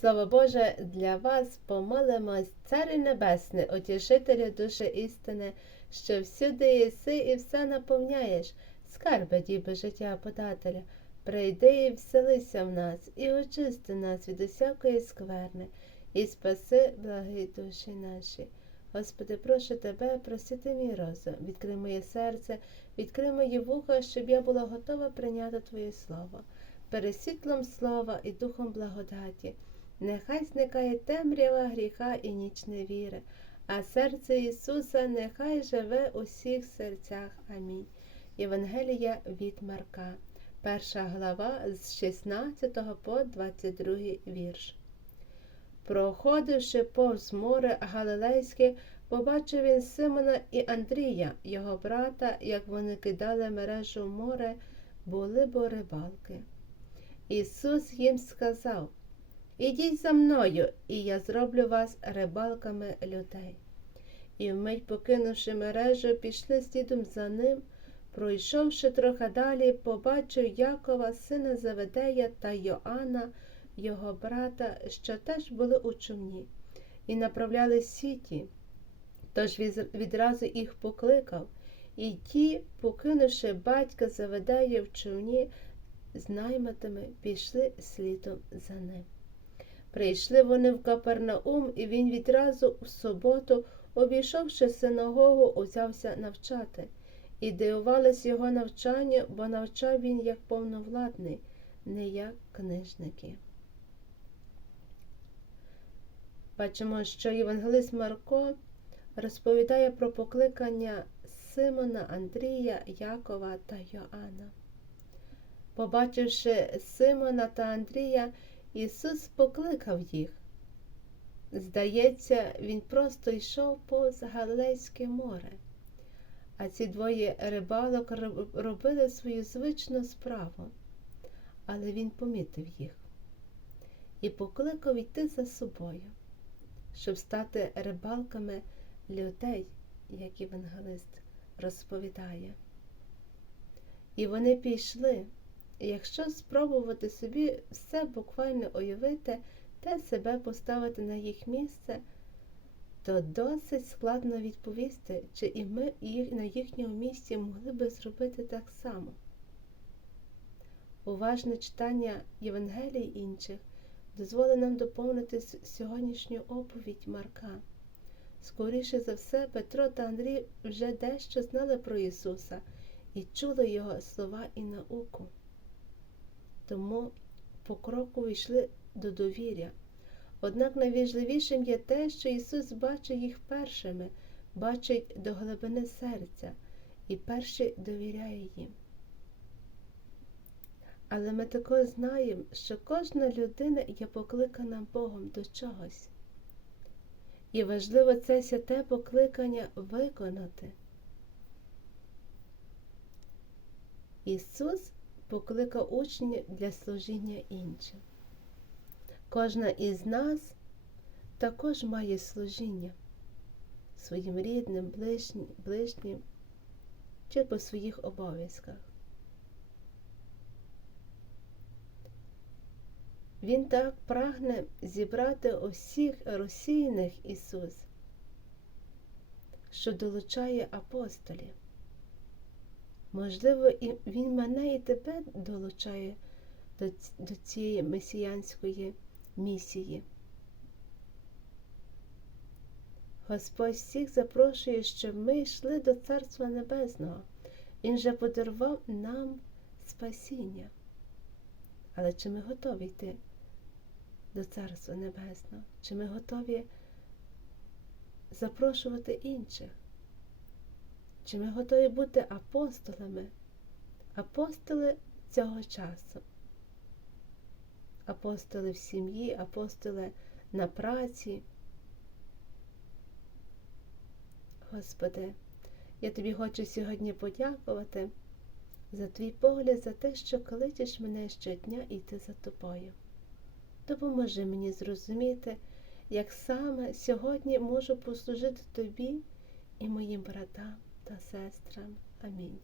Слово Боже, для вас помолимось, Царю Небесний, утішителю душі істини, що всюди єси і все наповняєш, скарби діби життя подателя. Прийди і вселися в нас, і очисти нас від усякої скверни, і спаси благі душі наші. Господи, прошу тебе, просити мій розум, відкрий моє серце, відкрий мої вуха, щоб я була готова прийняти Твоє Слово, пересвітлом слова і духом благодаті. Нехай зникає темрява гріха і ніч невіри, а серце Ісуса нехай живе у всіх серцях. Амінь. Євангелія від Марка, перша глава з 16 по 22 вірш. Проходивши повз море Галилейське, побачив він Симона і Андрія, його брата, як вони кидали мережу в море, були бо рибалки. Ісус їм сказав Ідіть за мною, і я зроблю вас рибалками людей. І вмить, покинувши мережу, пішли слідом за ним. Пройшовши трохи далі, побачив Якова, сина Заведея та Йоанна, його брата, що теж були у човні, і направляли сіті. Тож відразу їх покликав, і ті, покинувши батька Заведея в човні, з найматами пішли слідом за ним. Прийшли вони в Капернаум, і він відразу в суботу, обійшовши синагогу, узявся навчати, і дивувались його навчання, бо навчав він як повновладний, не як книжники. Бачимо, що Євангелист Марко розповідає про покликання Симона, Андрія, Якова та Йоанна. Побачивши Симона та Андрія, Ісус покликав їх. Здається, Він просто йшов повз Галилейське море, а ці двоє рибалок робили свою звичну справу, але він помітив їх і покликав йти за собою, щоб стати рибалками людей, як євангелист розповідає. І вони пішли. Якщо спробувати собі все буквально уявити та себе поставити на їх місце, то досить складно відповісти, чи і ми на їхньому місці могли би зробити так само. Уважне читання Євангелій інших дозволить нам доповнити сьогоднішню оповідь Марка. Скоріше за все, Петро та Андрій вже дещо знали про Ісуса і чули Його слова і науку тому по кроку йшли до довір'я. Однак найважливішим є те, що Ісус бачить їх першими, бачить до глибини серця і перший довіряє їм. Але ми також знаємо, що кожна людина є покликана Богом до чогось. І важливо це святе покликання виконати. Ісус покликав учнів для служіння іншим. Кожна із нас також має служіння своїм рідним, ближнім, чи по своїх обов'язках. Він так прагне зібрати усіх розсіяних Ісус, що долучає апостолів. Можливо, і Він мене і тебе долучає до, до цієї месіянської місії. Господь всіх запрошує, щоб ми йшли до Царства Небесного. Він же подарував нам спасіння. Але чи ми готові йти до Царства Небесного? Чи ми готові запрошувати інших? Чи ми готові бути апостолами? Апостоли цього часу? Апостоли в сім'ї, апостоли на праці. Господи, я тобі хочу сьогодні подякувати за твій погляд, за те, що кличеш мене щодня йти за тобою. Допоможи мені зрозуміти, як саме сьогодні можу послужити тобі і моїм братам та сестрам. Амінь.